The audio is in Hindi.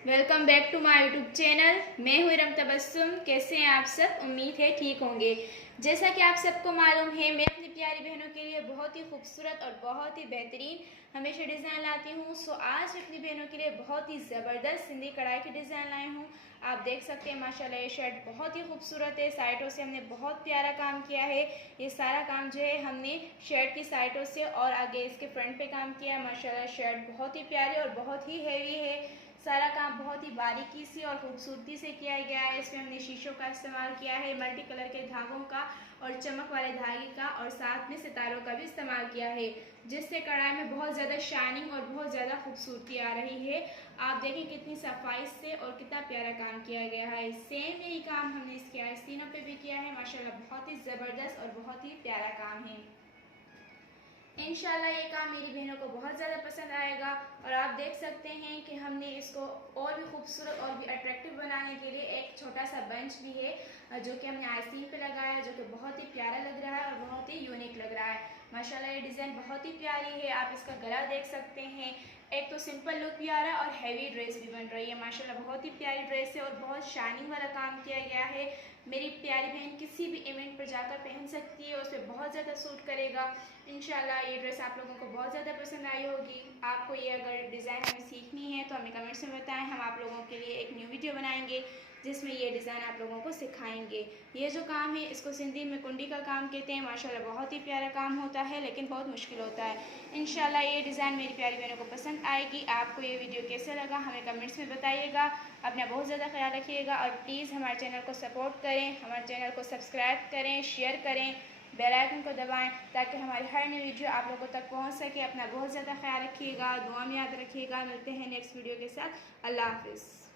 Welcome back to my YouTube channel. मैं हूँ इरम तबस्सुम। कैसे हैं आप सब? उम्मीद है ठीक होंगे। जैसा कि आप सबको मालूम है, मैं अपनी प्यारी बहनों के लिए बहुत ही खूबसूरत और बहुत ही बेहतरीन हमेशा डिज़ाइन लाती हूँ। सो आज अपनी बहनों के लिए बहुत ही ज़बरदस्त सिंधी कढ़ाई की डिज़ाइन लाई हूँ। आप देख सकते हैं माशाल्लाह ये शर्ट बहुत ही खूबसूरत है। साइडों से हमने बहुत प्यारा काम किया है। ये सारा काम जो है हमने शर्ट की साइडों से और आगे इसके फ्रंट पे काम किया है। माशाल्लाह शर्ट बहुत ही प्यारी और बहुत ही हैवी है। सारा काम बहुत ही बारीकी से और खूबसूरती से किया गया है। इसमें हमने शीशों का इस्तेमाल किया है, मल्टी कलर के धागों का और चमक वाले धागे का, और साथ में सितारों का भी इस्तेमाल किया है, जिससे कढ़ाई में बहुत ज़्यादा शाइनिंग और बहुत ज़्यादा खूबसूरती आ रही है। आप देखें कितनी सफाई से और कितना प्यारा काम किया गया है। सेम यही काम हमने इसके आस्तीनों पे भी किया है। माशाल्लाह बहुत ही ज़बरदस्त और बहुत ही प्यारा काम है। इंशाल्लाह ये काम मेरी बहनों को बहुत ज़्यादा पसंद आएगा। और आप देख सकते हैं कि हमने इसको और भी खूबसूरत और भी अट्रैक्टिव बनाने के लिए एक छोटा सा बंच भी है जो कि हमने आस्तीन पे लगाया है, जो कि बहुत ही प्यारा लग रहा है और बहुत ही यूनिक लग रहा है। माशाल्लाह ये डिज़ाइन बहुत ही प्यारी है। आप इसका गला देख सकते हैं। एक तो सिंपल लुक भी आ रहा है और हैवी ड्रेस भी बन रही है। माशाल्लाह बहुत ही प्यारी ड्रेस है और बहुत शाइनिंग वाला काम किया गया है। मेरी प्यारी बहन किसी भी इवेंट पर जाकर पहन सकती है, उस पर बहुत ज़्यादा सूट करेगा। इंशाल्लाह ये ड्रेस आप लोगों को बहुत ज़्यादा पसंद आई होगी। आपको ये अगर डिज़ाइन हमें सीखनी है तो हमें कमेंट्स में बताएं। हम आप लोगों के लिए एक न्यू वीडियो बनाएंगे जिसमें ये डिज़ाइन आप लोगों को सिखाएंगे। ये जो काम है इसको सिंधी में कुंडी का काम कहते हैं। माशाल्लाह बहुत ही प्यारा काम होता है, लेकिन बहुत मुश्किल होता है। इंशाल्लाह ये डिज़ाइन मेरी प्यारी बहनों को पसंद आएगी। आपको ये वीडियो कैसे लगा हमें कमेंट्स में बताइएगा। अपना बहुत ज़्यादा ख्याल रखिएगा और प्लीज़ हमारे चैनल को सपोर्ट करें, हमारे चैनल को सब्सक्राइब करें, शेयर करें, बेल आइकन को दबाएं ताकि हमारी हर न्यू वीडियो आप लोगों तक पहुंच सके। अपना बहुत ज़्यादा ख्याल रखिएगा, दुआ में याद रखिएगा। मिलते हैं नेक्स्ट वीडियो के साथ। अल्लाह हाफिज़।